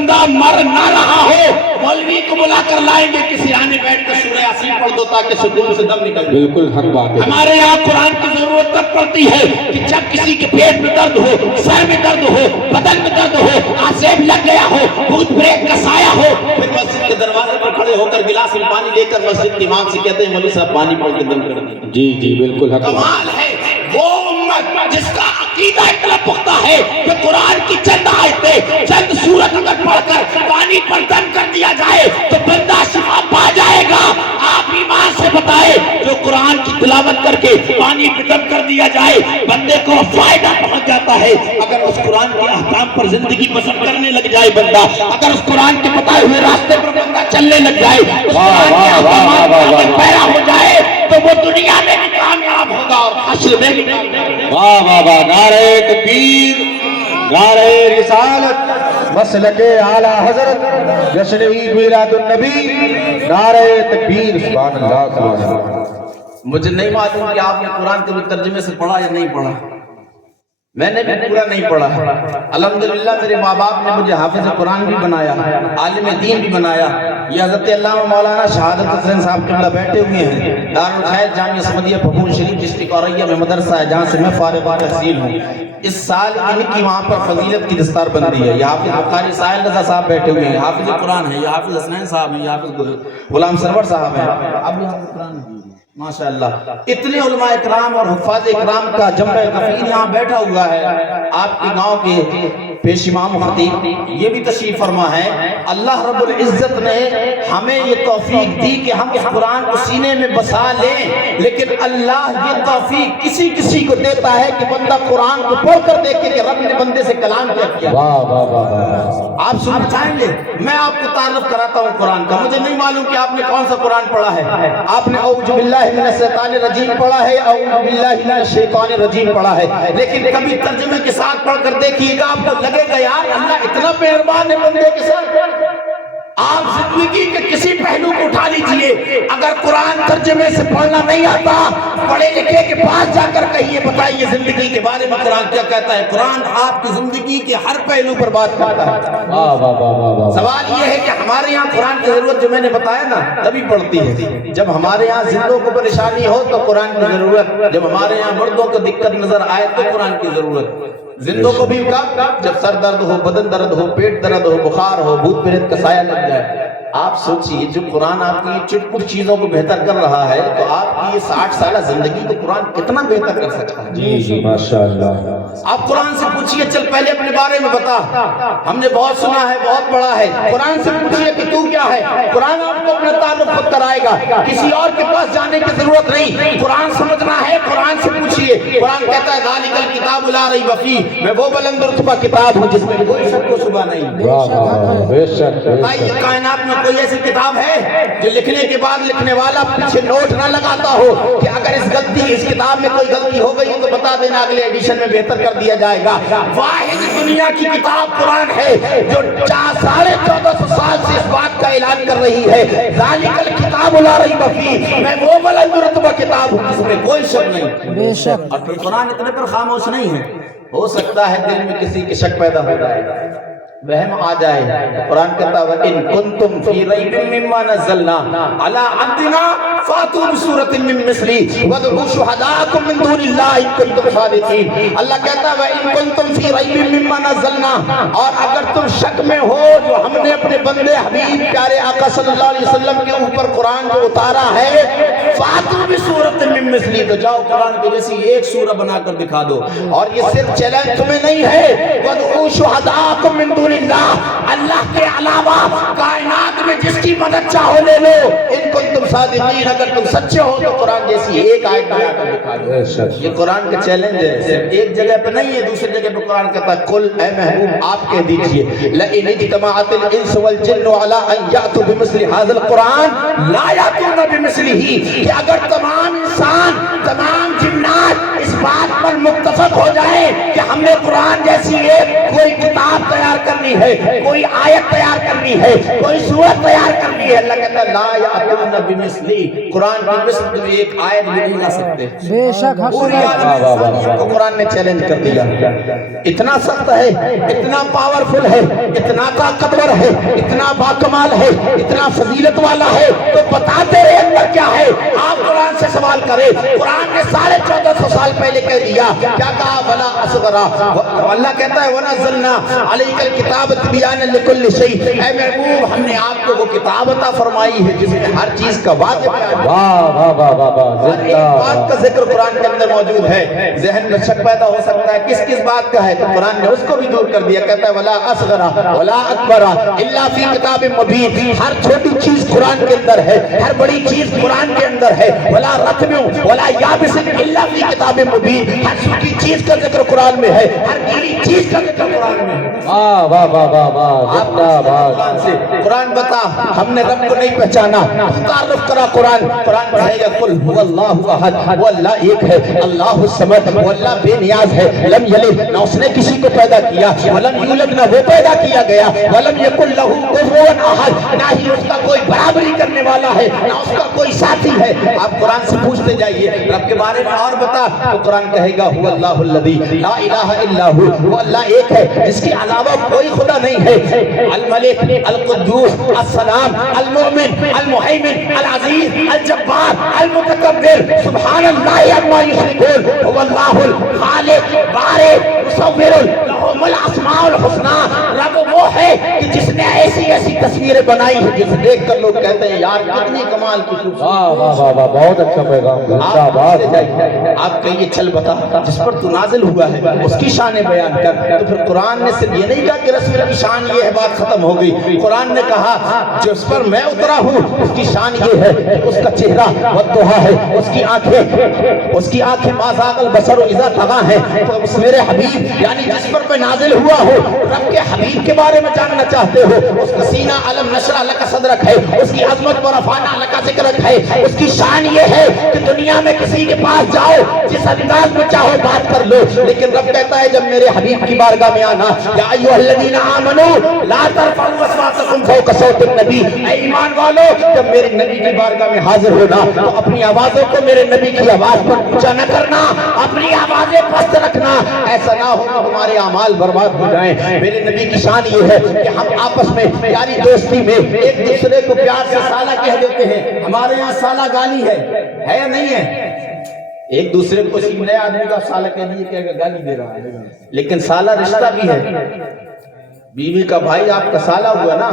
بندہ مر نہ رہا ہو مولوی کو بلا کر لائیں گے کسی آنے بیٹھ کر سورہ یاسین پڑھ دو تاکہ ستون سے دم نکل. بالکل حق بات ہے. ہمارے یہاں قرآن کی ضرورت تب پڑتی ہے کہ جب کسی کے پیٹ میں درد ہو, سر میں درد ہو, بدن میں درد ہو, آسیب لگ گیا ہو, بھوت پریت کا سایہ ہو, پھر مسجد کے دروازے پر کھڑے ہو کر گلاس میں پانی لے کر مسجد کے امام سے کہتے ہیں مولوی صاحب پانی پڑھ کے دم کر دیں. جی جی بالکل حق. کمال ہے وہ امت جس کا عقیدہ اتنا پختہ ہے کہ قرآن کی چند آیتیں چند سورت اگر پڑھ کر پانی پر دم کر دیا جائے تو بندہ شفا پا جائے گا. آپ ایمان سے بتائے جو قرآن کی تلاوت کر کے پانی پہ دم کر دیا جائے بندے کو فائدہ پہنچ جاتا ہے. اگر اس قرآن کے احکام پر زندگی بسر کرنے لگ جائے بندہ, اگر اس قرآن کے بتائے ہوئے راستے پر بندہ چلنے لگ جائے, اس قرآن کے احکامات پر پیرا ہو جائے تو وہ دنیا میں بھی کامیاب ہوگا اور حشر میں بھی کامیاب. واہ واہ واہ. نعرہ تکبیر, نعرہ رسالت, مسلک اعلی حضرت, جشن عید میلاد النبی, نعرہ تکبیر. سبحان اللہ سبحان اللہ. مجھے نہیں معلوم کہ آپ نے قرآن کے ترجمے سے پڑھا یا نہیں پڑھا, میں نے بھی پورا نہیں پڑھا. الحمدللہ میرے ماں باپ نے مجھے حافظ قرآن بھی بنایا, عالم دین بھی بنایا. یہ حضرت علامہ مولانا شہادت حسین صاحب قبلہ بیٹھے ہوئے ہیں. دارالخیر جامعہ احمدیہ پھپھور شریف ڈسٹرکٹ اوریا میں مدرسہ ہے جہاں سے میں فارغ التحصیل ہوں. اس سال ان کی وہاں پر فضیلت کی دستار بندی ہے. یہ حافظ بخاری ساحل رضا صاحب بیٹھے ہوئے ہیں, حافظ قرآن ہے. یہ حافظ حسنین صاحب ہیں, یہ حافظ غلام سرور صاحب ہیں. اب یہ حافظ قرآن ہے ماشاءاللہ. اتنے علماء اکرام اور حفاظ اکرام کا جمع کفیل یہاں بیٹھا ہوا ہے. آپ کے گاؤں کے پیش امام خطیب یہ بھی تشریف فرما ہے. اللہ رب العزت نے ہمیں یہ توفیق دی کہ ہم اس قرآن کو سینے میں بسا لیں, لیکن اللہ یہ توفیق کسی کسی کو دیتا ہے کہ بندہ قرآن کو پڑھ کر دیکھے کہ رب نے بندے سے کلام کیا کیا. واہ واہ واہ. آپ سننا چاہیں گے؟ میں آپ کو تعارف کراتا ہوں قرآن کا. مجھے نہیں معلوم کہ آپ نے کون سا قرآن پڑھا ہے. آپ نے اعوذ باللہ من الشیطان الرجیم پڑھا ہے, اعوذ باللہ من الشیطان الرجیم پڑھا ہے, لیکن کبھی ترجمے کے ساتھ پڑھ کر دیکھیے گا آپ کو لگے گا یار اللہ اتنا مہربان ہے بندے کے ساتھ. آپ زندگی کے کسی پہلو کو اٹھا لیجئے, اگر قرآن ترجمے سے پڑھنا نہیں آتا پڑھے لکھے کے پاس جا کر کہیے بتائیے زندگی کے بارے میں قرآن کیا کہتا ہے. قرآن آپ کی زندگی کے ہر پہلو پر بات کرتا ہے. سوال یہ ہے کہ ہمارے یہاں قرآن کی ضرورت جو میں نے بتایا نا تبھی پڑھتی ہے جب ہمارے یہاں زندوں کو پریشانی ہو تو قرآن کی ضرورت, جب ہمارے یہاں مردوں کو دقت نظر آئے تو قرآن کی ضرورت. زندوں کو بھی کب جب سر درد ہو, بدن درد ہو, پیٹ درد ہو, بخار ہو, بھوت پریت کا سایہ لگ جائے. آپ سوچئے جو قرآن آپ کی چٹپٹ چیزوں کو بہتر کر رہا ہے تو آپ کی یہ 60 سالہ زندگی کو قرآن کتنا بہتر کر سکتا ہے. جی جی ماشاءاللہ. آپ قرآن سے پوچھئے چل پہلے اپنے بارے میں بتا, ہم نے بہت سنا ہے بہت پڑھا ہے. قرآن سے پوچھئے کہ تو کیا ہے. قرآن آپ کو اپنا تعلق خود کرائے گا, کسی اور کے پاس جانے کی ضرورت نہیں. قرآن سمجھنا ہے قرآن سے پوچھئے. قرآن کہتا ہے ذالک الکتاب لا ریب فیہ, میں وہ بلند رتبہ کتاب ہوں جس میں کوئی شک و شبہ نہیں. بے شک. آئیے کائنات میں کوئی ایسی کتاب ہے جو لکھنے کے بعد لکھنے والا پیچھے نوٹ نہ لگاتا ہو کہ اگر اس کتاب میں کوئی غلطی ہو گئی تو بتا دینا اگلے ایڈیشن میں بہتر کر دیا جائے گا. واحد دنیا کی کتاب قرآن ہے جو 1450 سال سے اس بات کا اعلان کر رہی ہے ذالک الکتاب لا ریب فیہ, میں وہ بلند رتبہ کتاب ہوں جس میں کوئی شک نہیں. بے شک. اور پھر قرآن اتنے پر خاموش نہیں ہے. ہو سکتا ہے دل میں کسی کی شک پیدا ہو جائے, وہم آ جائے. قرآن کہتا ہے ان کنتم فی ریب مما نزلنا علی عبدنا فاتوا بسورۃ من مثلہ وادعوا شہداءکم من دون اللہ ان کنتم صادقین. اللہ کہتا ہے ان کنتم فی ریب مما نزلنا, اور اگر تم شک میں ہو جو ہم نے اپنے بندے حبیب پیارے آقا صلی اللہ علیہ وسلم کے اوپر قرآن جو اتارا ہے فاتوا بسورۃ من مثلہ, تو جاؤ قرآن کی جیسی ایک سورہ بنا کر دکھا دو. اور یہ صرف چیلنج تمہیں نہیں ہے, وادعوا شہداءکم من دون اللہ کے علاوہ کائنات میں جس کی مدد چاہو لے لو ان کو تم صادقین, اگر تم سچے ہو تو قرآن جیسی ایک آیت بنا کر دکھا دو. یہ قرآن کا چیلنج ہے, صرف ایک جگہ پہ نہیں ہے, دوسری جگہ پہ قرآن کہتا ہے قل اے محبوب آپ کہہ دیجئے لئن اجتمعت الانس والجن علی ان یأتوا بمثل هذا القرآن لا یأتون بمثلہ, کہ اگر تمام انسان تمام جنات اس بات پر متفق ہو جائیں کہ ہم نے قرآن جیسی ایک کوئی کتاب تیار کرنی ہے، کوئی آیت تیار کرنی ہے، کوئی سورت تیار کرنی ہے، اللہ کہتا ہے لا یأتون بمثلی، قرآن کی مثل تم ایک آیت بھی نہیں لا سکتے۔ بے شک پوری عالم انسانیت کو قرآن نے چیلنج کر دیا۔ اتنا سخت ہے، اتنا پاورفل ہے، اتنا طاقتور ہے، اتنا باکمال ہے، اتنا فضیلت والا ہے، تو بتا تیرے اندر کیا ہے؟ آپ قرآن سے سوال کریں۔ قرآن نے 1450 سال پہلے کہہ دیا، کیا کہا؟ ولا اصغرا، اللہ کہتا ہے وَنَزَّلْنَا عَلَيْكَ الْكِتَابَ تِبْيَانًا لِكُلِّ شَيْءٍ، اے محبوب ہم نے آپ کو وہ کتاب عطا فرمائی ہے جس میں ہر چیز کا واضح بیان ہے۔ واہ واہ واہ واہ واہ، ہر ایک بات کا ذکر قرآن کے اندر موجود ہے۔ ذہن میں شک پیدا ہو سکتا ہے کس کس بات کا ہے، تو قرآن نے اس کو بھی دور کر دیا، کہتا ہے ولا اصغرا ولا اکبرا الا فی کتاب مبین، ہر چھوٹی چیز قرآن کے اندر ہے، ہر بڑی چیز قرآن کے اندر ہے، ولا رتب ولا یابس الا فی کتاب مبین، ہر سوکھی چیز کا ذکر قرآن میں ہے، ہر گیلی چیز کا ذکر قرآن میں ہے۔ واہ واہ واہ واہ واہ، زندہ باد۔ قرآن سے قرآن بتا ہم نے رب کو نہیں پہچانا، تعارف کرا قرآن کہے گا قل هو اللہ احد، وہ اللہ ایک ہے، اللہ الصمد، وہ اللہ بے نیاز ہے، لم یلد، نہ اس نے کسی کو پیدا کیا، ولم یولد، نہ وہ پیدا کیا گیا، ولم یکن لہ کفوا احد، نہ ہی اس کا کوئی برابری کرنے والا ہے، نہ اس کا کوئی ساتھی ہے۔ آپ قرآن سے پوچھتے جائیے رب کے بارے میں اور بتا، تو قرآن کہے گا هو اللہ الذی لا الہ الا هو، وہ اللہ ایک ہے جس کے علاوہ کوئی خدا نہیں ہے، الملک القدوس السلام المؤمن المہیمن العزیز الجبار المتکبر سبحان اللہ عما یشرکون، هو اللہ الخالق بارئ مصور لہ الاسماء الحسنی، رب وہ ہے کہ جس نے ایسی ایسی تصویریں بنائی ہیں جسے دیکھ کر لوگ کہتے ہیں یار کتنی کمال کی خوبصورت۔ واہ واہ واہ واہ، بہت اچھا پیغام، زندہ باد۔ آپ کہیے چل بتا جس پر تو نازل ہوا ہے اس کی شان بیان کر، تو پھر قرآن نے صرف یہ نہیں کہا کہ رسول کی شان یہ ہے بات ختم ہو گئی، قرآن نے کہا جس پر میں اترا ہوں اس کی شان یہ ہے کہ اس کا چہرہ والضحیٰ ہے، اس کی آنکھیں ما زاغ البصر اذا طغیٰ ہیں، تو اس میرے حبیب یعنی جس پر میں نازل ہوا ہوں، رب کے حبیب کے بارے میں جاننا چاہتے ہو، اس کا سینہ علم نشرح لک صدرک ہے، اس کی عظمت و رفعنا لک ذکرک ہے، اس کی شان یہ ہے کہ دنیا میں کسی کے پاس جاؤ جس انداز میں چاہو بات کر لو، لیکن رب کہتا ہے جب میرے حبیب کی بارگاہ میں آنا، یا ایھا الذین آمنوا لا ترفعوا اصواتکم فوق صوت النبی، اے ایمان والو جب میرے نبی کی بارگاہ میں حاضر ہونا تو اپنی آوازوں کو میرے نبی کی آواز پر اونچا نہ کرنا، اپنی آوازیں پست رکھنا، ایسا نہ ہو کہ تمہارے اعمال برباد ہو جائیں۔ میرے نبی کی شان یہ ہے کہ ہم آپس میں پیاری دوستی میں ایک دوسرے کو پیار سے سالہ کہہ دیتے ہیں۔ ہمارے یہاں سالہ گالی ہے یا نہیں ہے؟ ایک دوسرے کو کسی نئے آدمی کا سالہ کہہ دیے کہ گالی دے رہا ہے، لیکن سالہ رشتہ بھی ہے، بیوی کا بھائی آپ کا سالہ ہوا نا،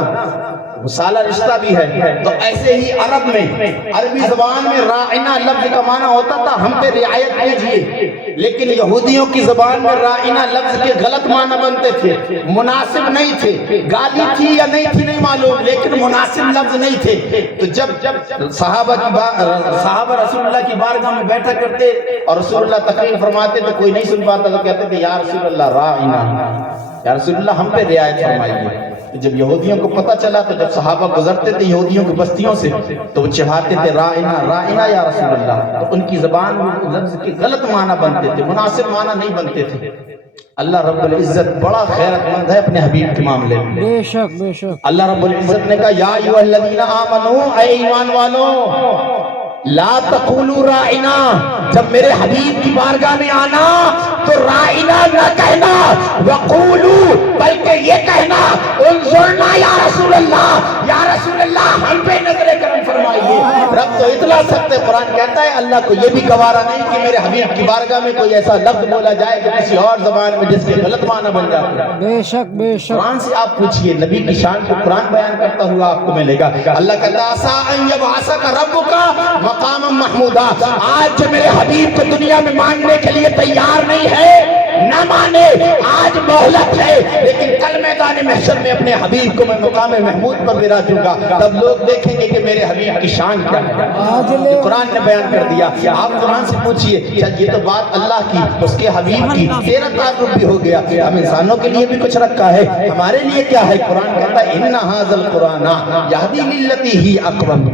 وہ سالہ رشتہ بھی ہے۔ تو ایسے ہی عرب میں عربی زبان میں راعنا لفظ کا معنی ہوتا تھا ہم پہ رعایت کیجیے، لیکن یہودیوں کی زبان میں راعنا لفظ کے غلط معنی بنتے تھے، مناسب نہیں تھے، گالی تھی یا نہیں تھی نہیں معلوم لیکن مناسب لفظ نہیں تھے۔ تو جب صحابہ رسول اللہ کی بارگاہ میں بیٹھا کرتے اور رسول اللہ تقریر فرماتے تو کوئی نہیں سن پاتا تو کہتے تھے یا رسول اللہ راعنا، یا رسول اللہ ہم پہ رعایت فرمائیے۔ جب یہودیوں کو پتہ چلا تو جب صحابہ گزرتے تھے یہودیوں کی بستیوں سے تو وہ چڑھاتے تھے راعنا راعنا یا رسول اللہ، تو ان کی زبان میں لفظ کے غلط معنی بنتے تھے، مناسب معنی نہیں بنتے تھے۔ اللہ رب العزت بڑا خیرت مند ہے اپنے حبیب کے معاملے میں۔ بے شک بے شک۔ اللہ رب العزت نے کہا یا ایھا الذین آمنوا، اے ایمان والو لا تقولوا راعنا، جب میرے حبیب کی بارگاہ میں آنا تو راعنا نہ کہنا، وقولوا بلکہ یہ کہنا انظرنا یا رسول اللہ، یا رسول اللہ ہم پہ نظر کرم فرمائیے۔ رب تو اتنا سخت ہے، قرآن کہتا ہے اللہ کو یہ بھی گوارا نہیں کہ میرے حبیب کی بارگاہ میں کوئی ایسا لفظ بولا جائے کہ کسی اور زبان میں جس کے غلط معنی بن جاتے ہیں۔ بے شک بے شک۔ قرآن سے آپ پوچھئے، نبی کی شان کو قرآن بیان کرتا ہوا آپ کو ملے گا۔ اللہ کہتا ہے عسیٰ ان یبعثک ربک مقاما محمودا، آج جو میرے حبیب کو دنیا میں ماننے کے لیے تیار نہیں ہے نہ مانے، آج مہلت ہے، لیکن کل میدان محشر میں اپنے حبیب کو میں مقام محمود پر براجوں گا، تب لوگ دیکھیں گے کہ میرے حبیب کی شان کیا ہے۔ قرآن نے بیان کر دیا۔ آپ قرآن سے پوچھئے یہ تو بات اللہ کی، اس کے حبیب کی، تیرا تعلق بھی ہو گیا، ہم انسانوں کے لیے بھی کچھ رکھا ہے، ہمارے لیے کیا ہے؟ قرآن کہتا ہے ان ھذا القرآن یہدی للتی ہی اقوم،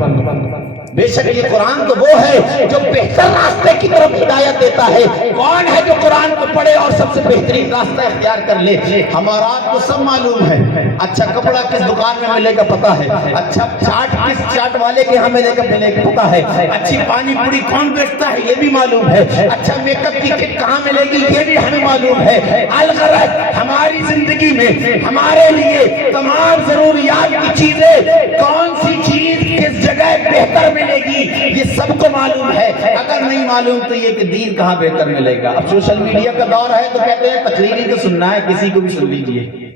بے شک یہ قرآن تو وہ ہے جو بہتر راستے کی طرف ہدایت دیتا ہے. کون ہے جو قرآن کو پڑھے اور سب سے بہترین راستہ اختیار کر لے؟ ہمارا آپ کو سب معلوم ہے اچھا کپڑا کس دکان میں ملے گا پتہ ہے, اچھا چاٹ کس چاٹ والے کے ہاں ملے گا پتہ ہے, اچھی پانی پوری کون بیچتا ہے یہ بھی معلوم ہے, اچھا میک اپ کی کٹ کہاں ملے گی یہ بھی ہمیں معلوم ہے. الغرض ہماری زندگی میں ہمارے لیے تمام ضروریات کی چیزیں کون سی چیز کس جگہ بہتر ملے گی یہ سب کو معلوم ہے. اگر نہیں معلوم تو یہ کہ دین کہاں بہتر ملے گا. اب سوشل میڈیا کا دور ہے تو کہتے ہیں تقریری تو سننا ہے کسی کو بھی سن لیجئے.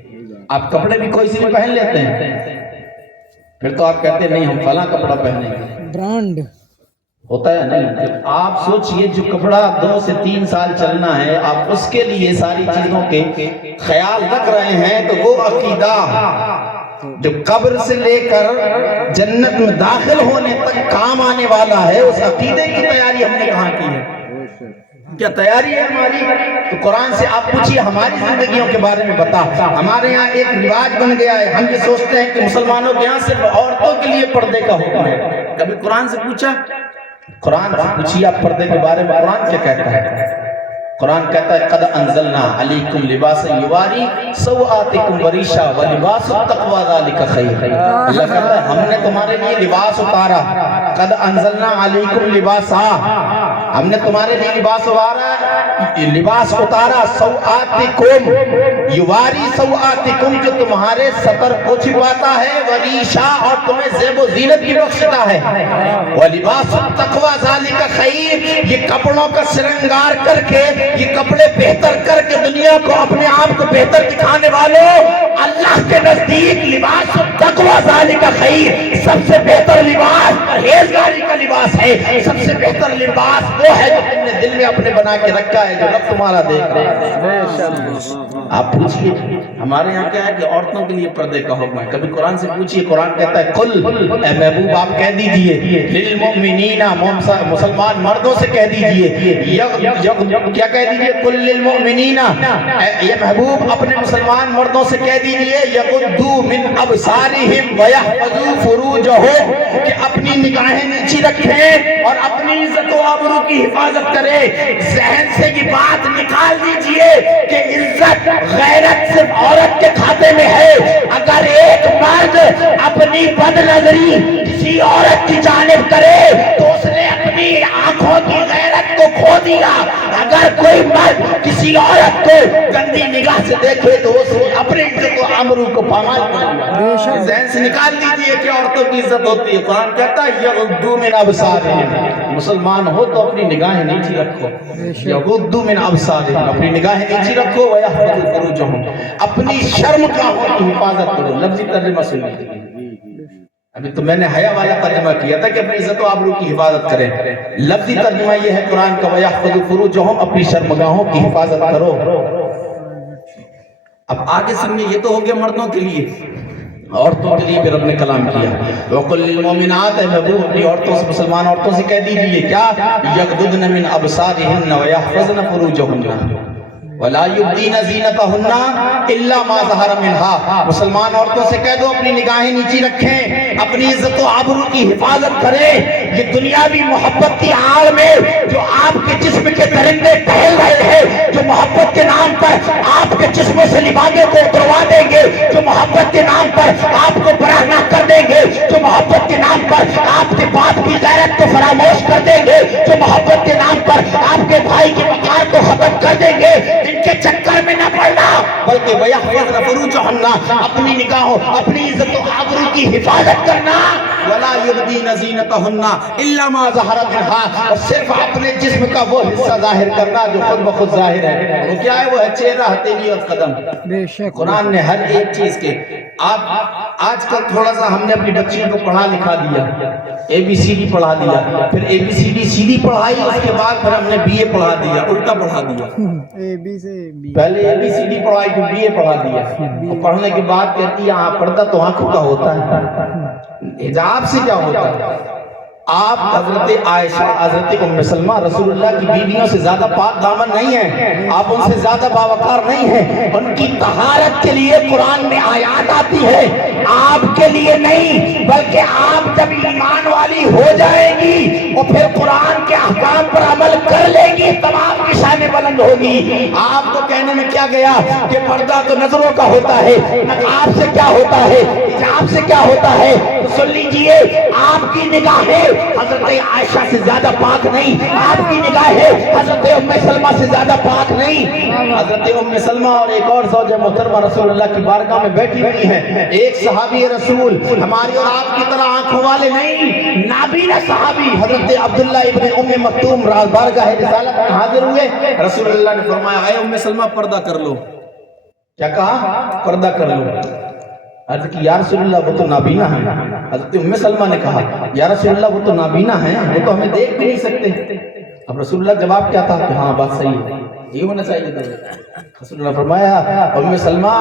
آپ کپڑے بھی کوئی سے بھی پہن لیتے ہیں, پھر تو آپ کہتے ہیں نہیں ہم فلاں کپڑا پہنیں گے, برانڈ ہوتا ہے نہیں. آپ سوچئے جو کپڑا 2 سے 3 سال چلنا ہے آپ اس کے لیے ساری چیزوں کے خیال رکھ رہے ہیں, تو وہ عقیدہ جو قبر سے لے کر جنت میں داخل ہونے تک کام آنے والا ہے اس عقیدے کی تیاری ہم نے کہاں کی ہے؟ کیا تیاری ہے ہماری؟ تو قرآن سے آپ پوچھئے ہماری زندگیوں کے بارے میں بتا. ہمارے یہاں ایک رواج بن گیا ہے, ہم یہ سوچتے ہیں کہ مسلمانوں کے یہاں صرف عورتوں کے لیے پردے کا حکم ہے. کبھی قرآن سے پوچھا؟ قرآن سے پوچھئے آپ پردے کے بارے میں قرآن کیا کہتا ہے؟ قرآن کہتا ہے قد انزلنا علیکم لباسا یواری سوآتکم وریشا ولباس التقوی ذالک خیر. اللہ کہتا ہے ہم نے تمہارے لیے لباس اتارا. قد انزلنا علیکم لباسا, ہم نے تمہارے لیے لباس اتارا سوآتکم یواری سوآتکم جو تمہارے سطر کو چھپاتا ہے, وریشا اور تمہیں زیب و زینت کی بخشتا ہے, ولباس التقوی ذالک خیر یہ کپڑوں کا سرنگار کر کے یہ کپڑے بہتر کر کے دنیا کو اپنے آپ کو بہتر دکھانے والوں اللہ کے نزدیک لباس التقوی ذالک خیر سب سے بہتر لباس پرہیزگاری کا لباس ہے. سب سے بہتر لباس وہ ہے جو تم نے دل میں اپنے بنا کے رکھا ہے جو رب تمہارا دیکھ رہا ہے. آپ پوچھئے ہمارے یہاں کیا ہے کہ عورتوں کے لیے پردے کا حکم ہے. کبھی قرآن سے پوچھئے, قرآن کہتا ہے قل اے محبوب آپ کہہ دیجئے للمؤمنین مسلمان مردوں سے کہہ دیجئے, کیا کہہ دیجئے قل للمؤمنین اے محبوب اپنے مسلمان مردوں سے کہہ دیجئے یغضوا من ابصارہم ویحفظوا فروجہم کہ اپنی نگاہیں نیچی رکھیں اور اپنی عزت و آبرو کی حفاظت کریں. ذہن سے یہ بات نکال دیجئے کہ عزت غیرت صرف عورت کے کھاتے میں ہے. اگر ایک مرد اپنی بد نظری کسی عورت کی جانب کرے تو اس نے اپنی آنکھوں کی غیرت کو کھو دیا. اگر کوئی مرد کسی عورت کو گندی نگاہ سے دیکھے تو اس نے اپنی عزت و آبرو کو پامال کر دیا. ذہن سے نکال دیجئے کہ عورتوں کی عزت ہوتی ہے. قرآن کہتا ہے یغضوا من ابصارہم, مسلمان ہو تو اپنی نگاہیں نیچی رکھو. یغضوا من ابصارہم اپنی نگاہیں نیچی رکھو, ویحفظوا فروجہم اپنی شرم گاہوں کی حفاظت کرو. لفظی ترجمہ سن لیجیے. ابھی تو میں نے حیا والا ترجمہ کیا تھا کہ اپنی عزت و آبرو کی حفاظت کریں. لفظی ترجمہ یہ ہے قرآن کا وَيَحْفَظُ فُرُوجَهُمْ اپنی شرمگاہوں کی حفاظت کرو. اب آگے سنیے, یہ تو ہو گیا مردوں کے لیے. عورتوں کے لیے بھی رب نے کلام کیا. وَقُلْ لِلْمُؤْمِنَاتِ محبوب اپنی عورتوں سے مسلمان عورتوں سے کہہ دیجئے کیا يَغْضُضْنَ مِنْ أَبْصَارِهِنَّ وَيَحْفَظْنَ فُرُوجَهُنَّ وَلَا يُبْدِينَ زِينَتَهُنَّ إِلَّا مَا ظَهَرَ مِنْهَا. مسلمان عورتوں سے کہہ دو اپنی نگاہیں نیچی رکھیں, اپنی عزت و آبرو کی حفاظت کریں. یہ دنیاوی محبت کی آڑ میں جو آپ کے جسم کے درندے ٹہل رہے ہیں, جو محبت کے نام پر آپ کے جسموں سے لبادے کو اتروا دیں گے, جو محبت کے نام پر آپ کو برہنہ کر دیں گے, جو محبت کے نام پر آپ کے باپ کی غیرت کو فراموش کر دیں گے, جو محبت کے نام پر آپ کے بھائی کے وقار کو ختم کر دیں گے, ان کے چکر میں نہ پڑنا بلکہ وَيَحْفَظْنَ فُرُوجَهُنَّ اپنی نگاہوں اپنی عزت و آبرو کی حفاظت کرنا. وَلَا يُبْدِينَ زِينَتَهُنَّ إِلَّا مَا ظَهَرَ مِنْهَا اور صرف اپنے جسم کا وہ حصہ ظاہر کرنا جو خود بخود ظاہر ہے. وہ کیا ہے؟ وہ ہے چہرہ, ہتھیلی اور قدم. بے شک قرآن نے ہر ایک چیز کے آپ آج کل تھوڑا سا ہم نے اپنی بچیوں کو پڑھا لکھا دیا, اے بی سی ڈی پڑھا دیا, پھر A B C D C D پڑھائی, اس کے بعد پھر ہم نے بی اے پڑھا دیا, الٹا پڑھا دیا. اے بی سے بی, پہلے اے بی سی ڈی پڑھائی پھر بی اے پڑھا دیا. اور پڑھنے کے بعد کہتی ہے ہاں پردہ تو آنکھوں کا ہوتا ہے, حجاب سے کیا ہوتا ہے؟ آپ حضرت عائشہ حضرت ام سلمہ رسول اللہ کی بیویوں سے زیادہ پاک دامن نہیں ہیں، آپ ان سے زیادہ باوقار نہیں ہیں، ان کی طہارت کے لیے قرآن میں آیات آتی ہے، آپ کے لیے نہیں، بلکہ آپ جب ایمان والی ہو جائیں گی اور پھر قرآن کے احکام پر عمل کر لیں گی تب آپ کی شان بلند ہوگی۔ آپ کو کہنے میں کیا گیا کہ پردہ تو نظروں کا ہوتا ہے، آپ سے کیا ہوتا ہے، حجاب سے کیا ہوتا ہے، تو سن لیجئے آپ کی نگاہیں حضرت عائشہ سے زیادہ پاک نہیں، آپ کی نگاہیں حضرت ام سلمہ سے زیادہ پاک نہیں۔ حضرت ام سلمہ اور ایک اور زوجہ محترمہ رسول اللہ کی بارگاہ میں بیٹھی ہوئی ہیں، ایک صحابی رسول ہماری اور آپ کی طرح آنکھوں والے نہیں، نابینا صحابی حضرت عبداللہ ابن ام مکتوم بارگاہ رسالت میں حاضر ہوئے، رسول اللہ نے فرمایا اے ام سلمہ پردہ کر لو۔ کیا کہا؟ پردہ کر لو۔ حضرت کی یا رسول اللہ وہ تو نابینا ہیں۔ حضرت ام سلمہ نے کہا یا رسول اللہ وہ تو نابینا ہیں، وہ تو ہمیں دیکھ بھی نہیں سکتے۔ اب رسول اللہ جواب کیا تھا کہ ہاں بات صحیح ہے، یہ ہونا چاہیے تھا۔ رسول اللہ فرمایا ام سلمہ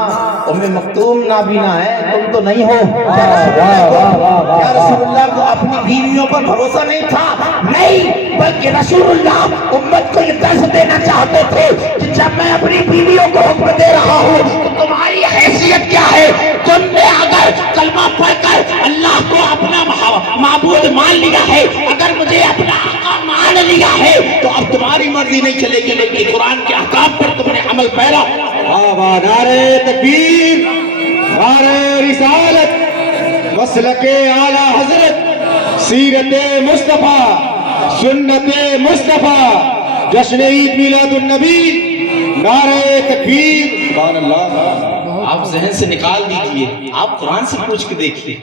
ام مکتوم نابینا ہے، تم تو نہیں ہو۔ یا رسول اللہ کو اپنی بیویوں پر بھروسہ نہیں تھا، نہیں، بلکہ رسول اللہ امت کو یہ درس دینا چاہتے تھے کہ جب میں اپنی بیویوں کو حکم دے رہا ہوں تو تمہاری حیثیت کیا ہے، تم نے اگر کلمہ پڑھ کر اللہ کو اپنا معبود مان لیا ہے، اگر مجھے اپنا آقا مان لیا ہے تو اب تمہاری مرضی نہیں چلے گی، لیکن قرآن کے احکام پر تم نے عمل پیرا۔ نعرہ تکبیر، نعرہ رسالت، مسلک اعلی حضرت، سیرت مصطفیٰ، سنت مصطفیٰ، جشن عید میلاد النبی، نعرہ تکبیر، سبحان اللہ۔ آپ ذہن سے نکال دیجئے، آپ قرآن سے پوچھ کے دیکھیے۔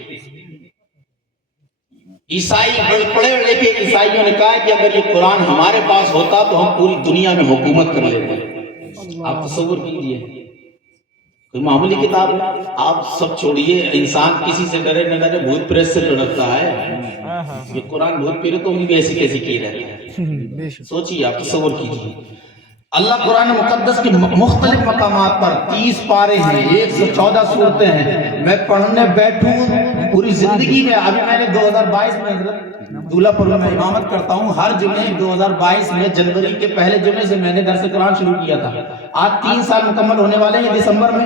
عیسائی پڑے بڑے کے عیسائیوں نے کہا کہ اگر یہ قرآن ہمارے پاس ہوتا تو ہم پوری دنیا میں حکومت کر لیتے۔ آپ تصور کیجئے، کوئی معمولی کتاب ہے، آپ سب چھوڑیے، انسان کسی سے ڈرے نہ ڈرے، بھوت پریت سے ڈرتا ہے، یہ قرآن بھوت پریتوں کی بھی ایسی کیسی کی رہتا ہے، سوچیے، آپ تصور کیجئے۔ اللہ قرآن مقدس کی مختلف مقامات پر 30 پارے ہیں، 114 صورتیں ہیں، میں پڑھنے بیٹھوں پوری زندگی میں، ابھی میں نے 2022 میں حضرت دولہ پر میں امامت کرتا ہوں، ہر جمعے 2022 میں جنوری کے پہلے جمعے سے میں نے درس قرآن شروع کیا تھا، آج 3 سال مکمل ہونے والے ہیں دسمبر میں،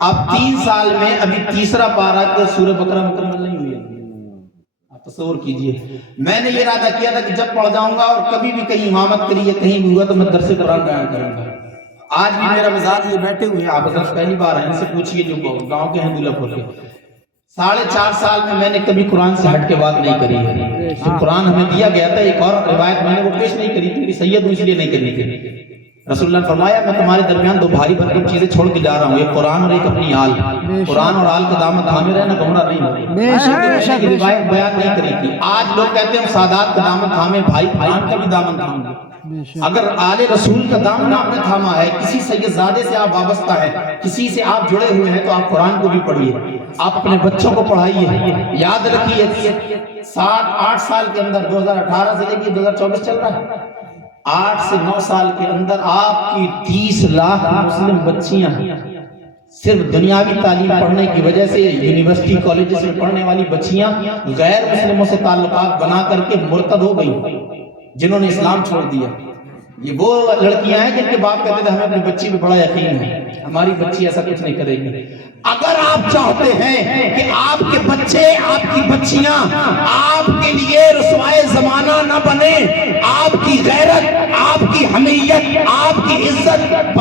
اب 3 سال میں ابھی تیسرا پارہ سورہ بقرہ مکمل نہیں ہوئی ہے۔ آپ تصور کیجئے، میں نے یہ ارادہ کیا تھا کہ جب پڑھ جاؤں گا اور کبھی بھی کہیں امامت کری یا کہیں بھی ہوا تو میں درس قرآن بیان کروں گا۔ آج بھی میرا مزاج یہ بیٹھے ہوئے ہیں، آپ حضرت پہلی بار ہیں، ان سے پوچھئے جو گاؤں کے ہیں دولہ پور کے، 4.5 سال میں نے کبھی قرآن سے ہٹ کے بات نہیں کری ہے۔ جو قرآن ہمیں دیا گیا تھا، ایک اور روایت میں نے وہ پیش نہیں کری تھی، سید ہوں اس لیے نہیں کرنی تھی۔ رسول اللہ نے فرمایا میں تمہارے درمیان 2 بھاری بھرکم چیزیں چھوڑ کے جا رہا ہوں، ایک قرآن اور ایک اپنی آل۔ قرآن اور آل کا دامن تھامے رہنا، گمراہ نہیں ہوگا۔ روایت بیان نہیں کری تھی، آج لوگ کہتے ہیں ہم سادات کا دامن تھامے، بھائی قرآن کا بھی دامن تھام گے۔ اگر آل رسول کا دامن آپ نے تھاما ہے، کسی سید زادے سے آپ وابستہ ہے، کسی سے آپ جڑے ہوئے ہیں، تو آپ قرآن کو بھی پڑھیے، آپ اپنے بچوں کو پڑھائیے۔ یاد رکھیے 7-8 سال کے اندر، 2018 سے لے کے 2024 چل رہا ہے، 8 سے 9 سال کے اندر آپ کی 30 لاکھ مسلم بچیاں صرف دنیاوی تعلیم پڑھنے کی وجہ سے، یونیورسٹی کالجز میں پڑھنے والی بچیاں غیر مسلموں سے تعلقات بنا کر کے مرتد ہو گئی، جنہوں نے اسلام چھوڑ دیا۔ یہ وہ لڑکیاں ہیں جن کے باپ کہتے تھے ہمیں اپنی بچی پہ بڑا یقین ہے، ہماری بچی ایسا کچھ نہیں کرے گی۔ اگر آپ چاہتے ہیں کہ آپ کے بچے، آپ کی بچیاں آپ کے لیے رسوائے زمانہ نہ بنے، آپ کی غیرت، آپ کی حمیت، آپ کی عزت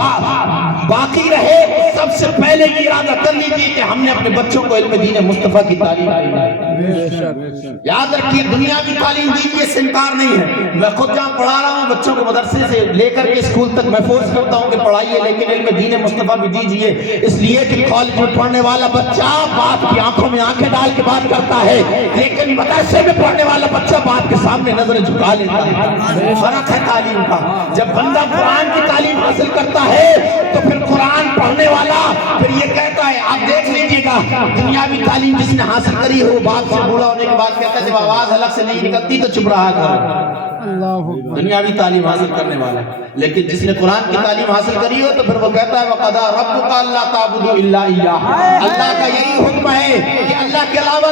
باقی رہے، سب سے پہلے یہ ارادہ کر لیجیے کہ ہم نے اپنے بچوں کو علم دین مصطفیٰ کی تعلیم دی۔ یاد رکھیے دنیاوی تعلیم دیجیے، سے انکار نہیں ہے، میں خود جہاں پڑھا رہا ہوں بچوں کو مدرسے سے لے کر کے اسکول تک میں فورس کرتا ہوں کہ پڑھائیے، لیکن علم دین مصطفیٰ بھی دیجیے، اس لیے کہ کالج میں پڑھنے والا بچہ باپ کی آنکھوں میں آنکھیں ڈال کے بات کرتا ہے، لیکن مدرسے میں پڑھنے والا بچہ باپ کے سامنے نظریں جھکا لیتا ہے۔ فرق ہے تعلیم کا، جب بندہ قرآن کی تعلیم حاصل کرتا ہے تو پھر قرآن پڑھنے والا پھر یہ کہتا ہے، آپ دیکھ لیجئے گا دنیاوی تعلیم جس نے حاصل کری ہو، باپ سے بوڑھا ہونے کے بعد کہتا ہے جب آواز حلق سے نہیں نکلتی تو چپ رہا کرو، دنیاوی تعلیم حاصل کرنے والا۔ لیکن جس نے قرآن کی تعلیم حاصل کری ہو تو پھر وہ کہتا ہے وَقَضَىٰ رَبُّكَ أَلَّا تَعْبُدُوا إِلَّا إِيَّاهُ، اللہ کا یہی حکم ہے کہ اللہ کے علاوہ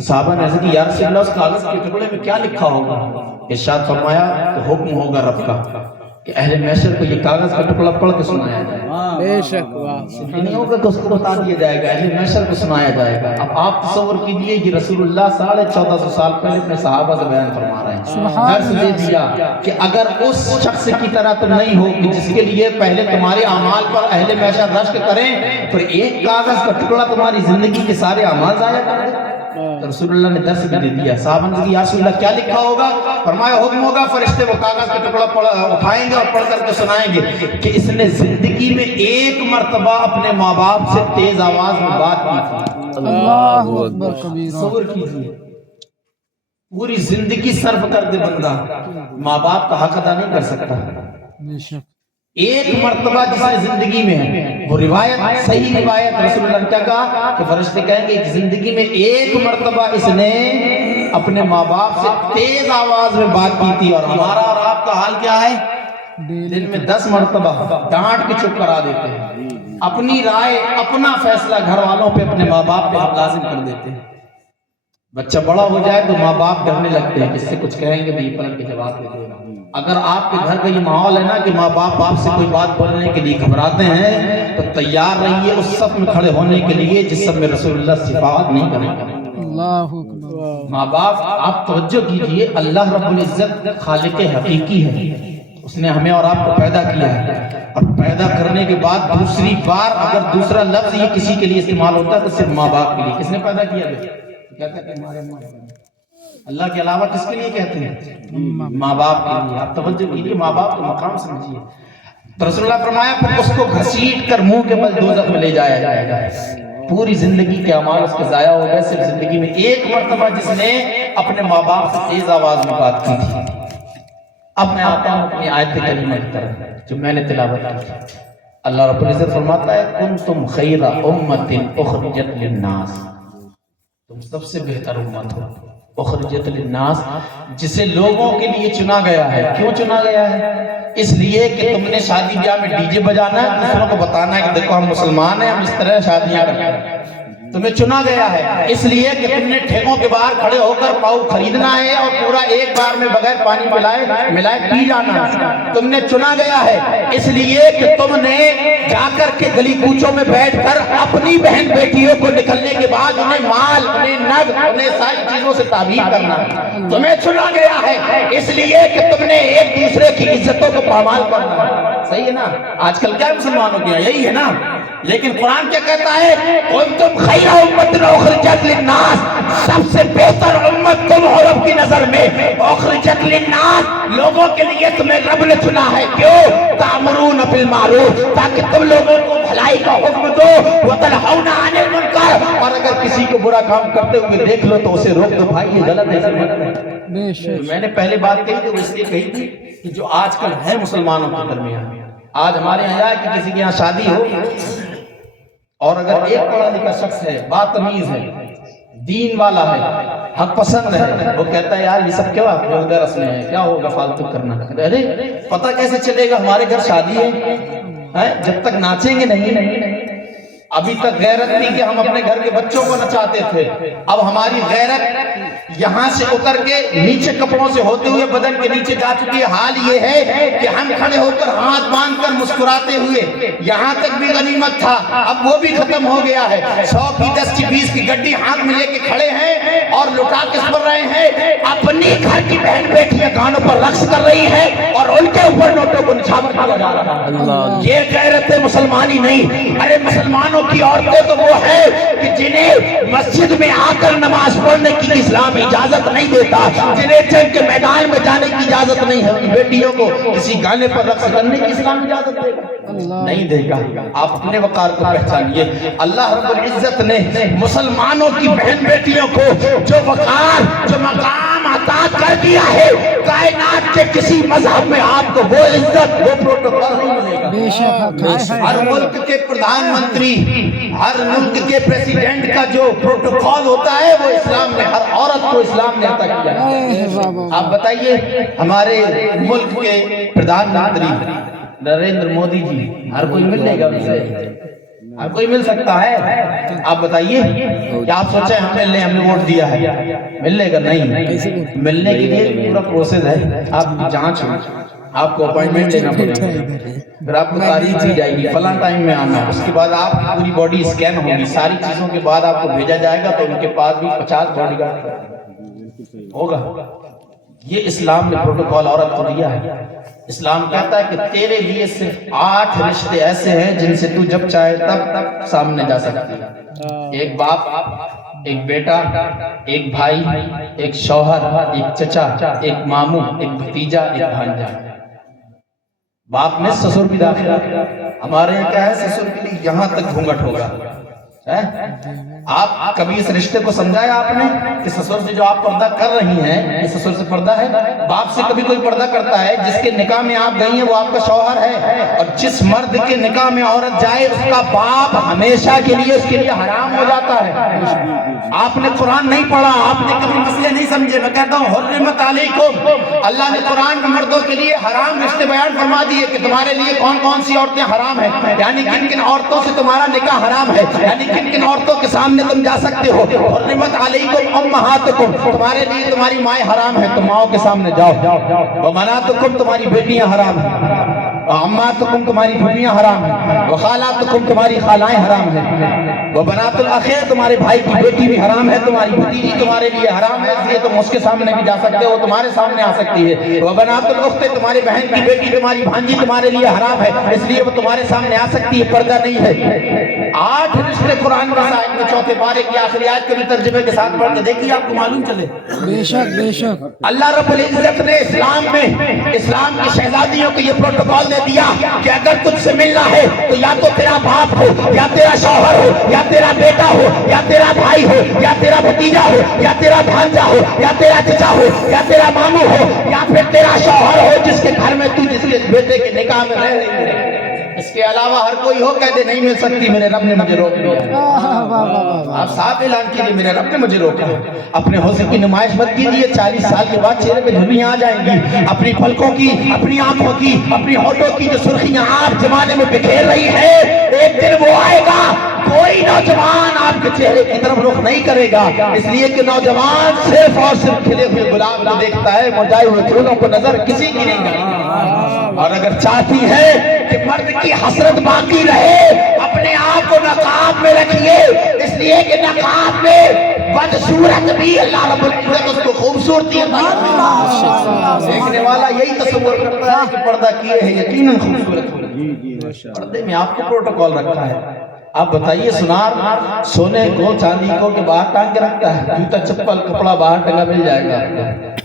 تو صحابہ نے عرض کی یا رسول اللہ اس کاغذ کے ٹکڑے میں کیا لکھا ہوگا؟ ارشاد فرمایا تو حکم ہوگا رب کا کہ اہل محشر کو یہ کاغذ کا ٹکڑا پڑھ کے سنایا جائے گا، بے شک واہ نہیں ہوگا کہ اس کو بتا دیا جائے گا، اہل محشر کو سنایا جائے گا۔ اب آپ تصور کیجئے یہ رسول اللہ 1450 سال پہلے اپنے صحابہ سے بیان فرما رہے ہیں، درس دے دیا کہ اگر اس شخص کی طرح تم نہیں ہو کہ جس کے لیے پہلے تمہارے اعمال پر اہل محشر رشک کریں، پھر ایک کاغذ کا ٹکڑا تمہاری زندگی کے سارے اعمال ضائع کر دے، تو رسول اللہ نے درس بھی دے دیا۔ صحابہ نے کہا یا رسول اللہ کیا لکھا ہوگا؟ فرمایا حکم ہوگا فرشتے وہ کاغذ کا ٹکڑا اٹھائیں گے اور پڑھ کر کے سنائیں گے کہ اس نے زندگی میں ایک مرتبہ اپنے ماں باپ سے تیز آواز میں بات کی تھی۔ اللہ اکبر کبیرہ، تصور کیجیے پوری زندگی صرف کر دے بندہ، ماں باپ کا حق ادا نہیں کر سکتا، بے شک ایک مرتبہ جس نے زندگی میں ہے، وہ روایت صحیح روایت رسول اللہ نے کیا کہا کہ فرشتے کہیں گے کہ زندگی میں ایک مرتبہ اس نے اپنے ماں باپ سے تیز آواز میں بات کی تھی، اور ہمارا اور آپ کا حال کیا ہے؟ دن میں 10 مرتبہ ڈانٹ کے چپ کرا دیتے ہیں، اپنی رائے اپنا فیصلہ گھر والوں پہ اپنے ماں باپ پہ ہم لازم کر دیتے ہیں۔ بچہ بڑا ہو جائے تو ماں باپ ڈرنے لگتے ہیں، جس سے کچھ کہیں گے بھی پلٹ کے جواب دے دے گا۔ اگر آپ کے گھر کا یہ ماحول ہے نا کہ ماں باپ آپ سے کوئی بات بولنے کے لیے گھبراتے ہیں تو تیار رہیے اس صف میں کھڑے ہونے کے لیے جس صف میں رسول اللہ صفات نہیں کریں گے۔ اللہ اکبر، ماں باپ آپ توجہ کیجئے، اللہ رب العزت خالق حقیقی ہے، اس نے ہمیں اور آپ کو پیدا کیا ہے، اور پیدا کرنے کے بعد دوسری بار اگر دوسرا لفظ یہ کسی کے لیے استعمال ہوتا ہے تو صرف ماں باپ کے لیے۔ کس نے پیدا کیا ہے؟ کہتے ہیں ہمارے ماں باپ۔ اللہ کے علاوہ کس کے لیے کہتے ہیں؟ ماں باپ کے لیے۔ آپ توجہ کیجئے، ماں باپ کا مقام سمجھیے۔ تو رسول اللہ فرمایا پھر اس کو گھسیٹ کر منہ کے بل دوزخ میں لے جایا جائے گا، پوری زندگی کے اعمال اس کے ضائع ہو گئے، صرف زندگی میں ایک مرتبہ جس نے اپنے ماں باپ سے تیز آواز میں بات کی تھی۔ اب میں آتا ہوں اپنی آیت کریمہ کی طرف جو میں نے تلاوت کی۔ اللہ رب العزت فرماتا ہے کنتم خیر امت اخرجت للناس، تم سب سے بہتر امت ہو، اخرجت للناس، جسے لوگوں کے لیے چنا گیا ہے۔ کیوں چنا گیا ہے؟ اس لیے کہ تم نے شادی بیاہ میں ڈی جے بجانا ہے، دوسروں کو بتانا ہے کہ دیکھو ہم مسلمان ہیں، ہم اس طرح شادیاں کرتے ہیں۔ تمہیں چنا گیا ہے اس لیے کہ تم نے ٹھیکوں کے باہر کھڑے ہو کر پاؤ خریدنا ہے اور پورا ایک بار میں بغیر پانی ملائے پی جانا ہے۔ تم نے چنا گیا ہے اس لیے کہ تم نے جا کر کے گلی کوچوں میں بیٹھ کر اپنی بہن بیٹیوں کو نکلنے کے بعد انہیں مال، انہیں نگ، انہیں ساری چیزوں سے تعبیر کرنا ہے۔ تمہیں چنا گیا ہے اس لیے کہ تم نے ایک دوسرے کی عزتوں کو پامال کرنا ہے۔ صحیح ہے نا؟ آج کل کیا مسلمانوں کیا یہی ہے نا؟ لیکن قرآن کیا کہتا ہے؟ کنتم خیر امت اخرجت للناس، سب سے بہتر امت تم ہو رب کی نظر میں۔ اخرجت للناس، لوگوں کے لیے تمہیں رب نے چنا ہے۔ کیوں؟ تأمرون بالمعروف، تاکہ تم لوگوں کو بھلائی کا حکم دو، وتنہون عن المنکر، اور اگر کسی کو برا کام کرتے ہوئے دیکھ لو تو اسے روک دو، بھائی یہ غلط ہے، بے شک میں نے پہلے بات کہی تھی وہ اس لیے کہی تھی کہ جو آج کل ہے مسلمانوں کے درمیان، آج ہمارے یہاں کہ کسی کے یہاں شادی ہو اور اگر ایک پڑھا لکھا شخص ہے، باتمیز ہے، دین والا ہے، حق پسند ہے، وہ کہتا ہے یار یہ سب کیا بے رسمیں ہیں، کیا ہوگا فالتو کرنا۔ ارے پتہ کیسے چلے گا ہمارے گھر شادی ہے، جب تک ناچیں گے نہیں۔ ابھی تک غیرت تھی کہ ہم اپنے گھر کے بچوں کو نچاتے تھے، اب ہماری غیرت یہاں سے اتر کے نیچے کپڑوں سے ہوتے ہوئے بدن کے نیچے جا چکی ہے۔ حال یہ ہے کہ ہم کھڑے ہو کر ہاتھ باندھ کر مسکراتے ہوئے یہاں تک بھی غنیمت تھا، اب وہ بھی ختم ہو گیا ہے۔ 100 کی 10 کی 20 کی گڈی ہاتھ میں لے کے کھڑے ہیں اور لٹا کس پر رہے ہیں؟ اپنی گھر کی بہن بیٹیاں گانوں پر رقص کر رہی ہیں اور ان کے اوپر نوٹوں کو نچھاور کیا جا رہا ہے۔ یہ غیرت مسلمانی نہیں۔ ارے مسلمانوں کی عورتیں تو وہ ہے کہ جنہیں مسجد میں آ کر نماز پڑھنے کی اسلام اجازت نہیں دیتا، جنہیں جنگ کے میدان میں جانے کی اجازت نہیں ہے، بیٹیوں کو کسی گانے پر رقص کرنے کی اسلام اجازت دے گا؟ نہیں دے گا۔ آپ اپنے وقار کو پہچانیے۔ اللہ رب العزت نے مسلمانوں کی بہن بیٹیوں کو جو وقار، جو مقام عطا کر دیا ہے، کائنات کے کسی مذہب میں آپ کو وہ عزت، وہ پروٹوکول نہیں ملے گا۔ بے شک ہر ملک کے پردھان منتری، ہر ملک کے پریسیڈنٹ کا جو پروٹوکول ہوتا ہے وہ اسلام نے، ہر عورت کو اسلام نے عطا کیا ہے۔ آپ بتائیے ہمارے ملک کے پردھان منتری نریندر مودی جی، ہر کوئی مل لے گا ان سے؟ آپ کوئی مل سکتا ہے؟ آپ بتائیے کیا آپ سوچیں ہم مل لیں، ہم نے ووٹ دیا ہے، ملنے کا نہیں، ملنے کے لیے پورا پروسیس ہے، آپ کی جانچ ہے، آپ کو اپوائنٹمنٹ لینا پڑے گا، پھر آپ کو تاریخ دی جائے گی فلاں ٹائم میں آنا، اس کے بعد آپ کی پوری باڈی اسکین ہوگی، ساری چیزوں کے بعد آپ کو بھیجا جائے گا، تو ان کے پاس بھی 50 باڈی گارڈ ہوگا۔ یہ اسلام نے پروٹوکول عورت کو دیا ہے۔ اسلام کہتا ہے کہ تیرے لیے صرف 8 رشتے ایسے ہیں جن سے تو جب چاہے تب سامنے جا سکتی ہے، ایک باپ، ایک بیٹا، ایک بھائی، ایک شوہر، ایک چچا، ایک ماموں، ایک بھتیجا، ایک بھانجا۔ باپ میں سسر بھی داخل ہے، ہمارے یہاں کیا ہے، سسر کے لیے یہاں تک گھونگھٹ ہوگا۔ آپ کبھی اس رشتے کو سمجھایا آپ نے کہ سسر سے جو آپ پردہ کر رہی ہیں یہ سسر سے پردہ ہے؟ باپ سے کبھی کوئی پردہ کرتا ہے؟ جس کے نکاح میں آپ گئی ہیں وہ آپ کا شوہر ہے، اور جس مرد کے نکاح میں عورت جائے اس کا باپ ہمیشہ کے لیے اس کے لیے حرام ہو جاتا ہے۔ آپ نے قرآن نہیں پڑھا، آپ نے کبھی مسئلے نہیں سمجھے۔ میں کہتا ہوں حرمت علیکم، اللہ نے قرآن میں مردوں کے لیے حرام رشتے بیان فرما دیے کہ تمہارے لیے کون کون سی عورتیں حرام ہیں، یعنی کن کن عورتوں سے تمہارا نکاح حرام ہے، یعنی کن کن عورتوں کے سامنے تم جا سکتے ہو۔ حرمت علیکم امہاتکم، تمہارے لیے تمہاری مائیں حرام ہیں، تم ماؤں کے سامنے جاؤ۔ وبناتکم، تمہاری بیٹیاں حرام ہیں، وعماتکم، تمہاری بھویاں حرام ہیں، وخالاتکم، تمہاری خالائیں حرام ہیں، وبنات الاخیر، تمہارے بھائی کی بیٹی بھی حرام ہے، تمہاری بھتیجی تمہارے لیے حرام ہے، اس لیے تم اس کے سامنے بھی جا سکتے ہو، تمہارے سامنے آ سکتی ہے۔ وبنات الاخت، تمہاری بہن کی بیٹی، تمہاری بھانجی تمہارے لیے حرام ہے، اس لیے وہ تمہارے سامنے آ سکتی ہے، پردہ نہیں ہے۔ 8 رشتے قرآن میں آئے میں 4 پارے کی آخری آیت کے بھی ترجمے کے ساتھ پڑھ کے دیکھیے، آپ کو معلوم چلے۔ بے شک بے شک اللہ رب العزت نے اسلام میں اسلام کی شہزادیوں کو یہ پروٹوکول دے دیا کہ اگر تجھ سے ملنا ہے تو یا تو تیرا باپ ہو، یا تیرا شوہر ہو، یا تیرا بیٹا ہو، یا تیرا بھائی ہو، یا تیرا بھتیجا ہو، یا تیرا بھانجا ہو، یا تیرا چچا ہو، یا تیرا ماموں ہو، یا پھر تیرا شوہر ہو جس کے گھر میں تو جس کے بیٹے کے نکاح میں رہ رہی ہے۔ اس کے علاوہ ہر کوئی ہو کہہ دے نہیں مل سکتی، میرے رب نے مجھے روک دیا۔ آپ صاحب اعلان کیجئے میرے رب نے مجھے روکا۔ اپنے حوصلے کی نمائش مت کیجئے، 40 سال کے بعد چہرے پہ جھریاں آ جائیں گی، اپنی پلکوں کی، اپنی آنکھوں کی، اپنی ہونٹوں کی جو سرخیاں آپ زمانے میں بکھیر رہی ہے، ایک دن وہ آئے گا کوئی نوجوان آپ کے چہرے کی طرف رخ نہیں کرے گا، اس لیے کہ نوجوان صرف اور صرف کھلے ہوئے گلاب کو دیکھتا ہے، مرجھائے ہوئے پھولوں کو نظر کسی کی نہیں کرتا۔ اور اگر چاہتی ہے کہ مرد کی حسرت باقی رہے، اپنے آپ کو نقاب میں رکھیے، اس لیے کہ نقاب میں بدصورت بھی اللہ رب العزت اس کو خوبصورتی عطا کرتا ہے۔ دیکھنے والا یہی تصور کرتا ہے کہ پردہ کیے ہیں یقیناً خوبصورت ہوگا۔ پردے میں آپ کو پروٹوکول رکھا ہے۔ آپ بتائیے سنار سونے کو چاندی کو کے باہر ٹانگ کے رکھتا ہے، جوتا چپل کپڑا باہر ٹنگا مل جائے گا آپ کو۔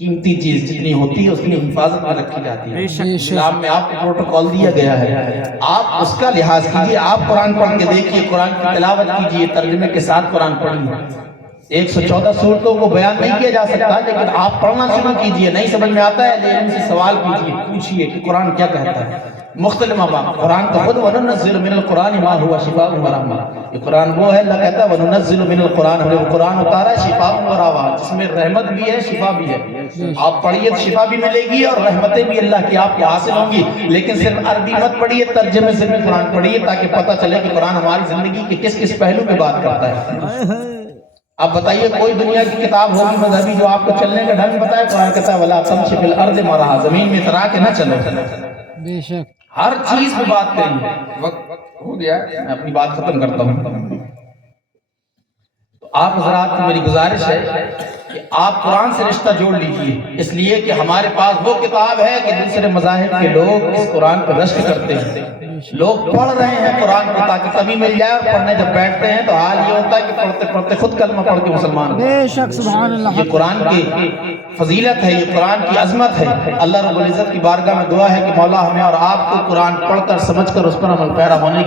قیمتی چیز جتنی ہوتی ہے اس کی حفاظت میں رکھی جاتی ہے۔ اسلام میں آپ کو پروٹوکول دیا گیا ہے، آپ اس کا لحاظ کیجئے۔ آپ قرآن پڑھ کے دیکھیے، قرآن کی تلاوت کیجئے، ترجمے کے ساتھ قرآن پڑھیے۔ 114 سورتوں کو بیان نہیں کیا جا سکتا، لیکن آپ پڑھنا شروع کیجئے۔ نہیں سمجھ میں آتا ہے لیکن سے سوال کیجئے، پوچھئے کہ قرآن کیا کہتا ہے۔ مختلف مقام قرآن کا خود وَنُنَزِّلُ مِنَ الْقُرْآنِ مَا هُوَ شِفَاءٌ وَرَحْمَةٌ، یہ قرآن وہ ہے، اللہ کہتا ہے وَنُنَزِّلُ مِنَ الْقُرْآنِ، ہم نے وہ قرآن اتارا ہے شفاء ورحمۃ، جس میں رحمت بھی ہے شفا بھی ہے۔ آپ پڑھیے تو شفا بھی ملے گی اور رحمتیں بھی اللہ کی آپ کو حاصل ہوں گی، لیکن صرف عربی مت پڑھیے، ترجمے سے بھی قرآن پڑھیے تاکہ پتہ چلے کہ قرآن ہماری زندگی کے کس کس پہلو پہ بات کرتا ہے۔ آپ بتائیے کوئی دنیا کی کتاب ہوگی مذہبی جو آپ کو چلنے کا ڈھنگ بتائے؟ قرآن کہتا ہے وَلَا تَمْشِ فِي الْأَرْضِ مَرَحًا، زمین میں اترا کے نہ چلو۔ بے شک ہر چیز پہ بات کریں۔ وقت ہو گیا، میں اپنی بات ختم کرتا ہوں۔ تو آپ حضرات کو میری گزارش ہے کہ آپ قرآن سے رشتہ جوڑ لیجئے، اس لیے کہ ہمارے پاس وہ کتاب ہے کہ دوسرے مذاہب کے لوگ اس قرآن پر رشک کرتے ہیں۔ لوگ پڑھ رہے ہیں قرآن کو تاکہ کبھی مل جائے، اور پڑھنے جب بیٹھتے ہیں تو حال یہ ہوتا ہے کہ پڑھتے پڑھتے خود کلمہ پڑھ کے مسلمان ہوتے ہیں۔ بے شک سبحان اللہ، یہ قرآن کی فضیلت ہے، یہ قرآن کی عظمت ہے۔ اللہ رب العزت کی بارگاہ میں دعا ہے کہ مولا ہمیں اور آپ کو قرآن پڑھ کر سمجھ کر اس پر عمل پیرا ہونے کی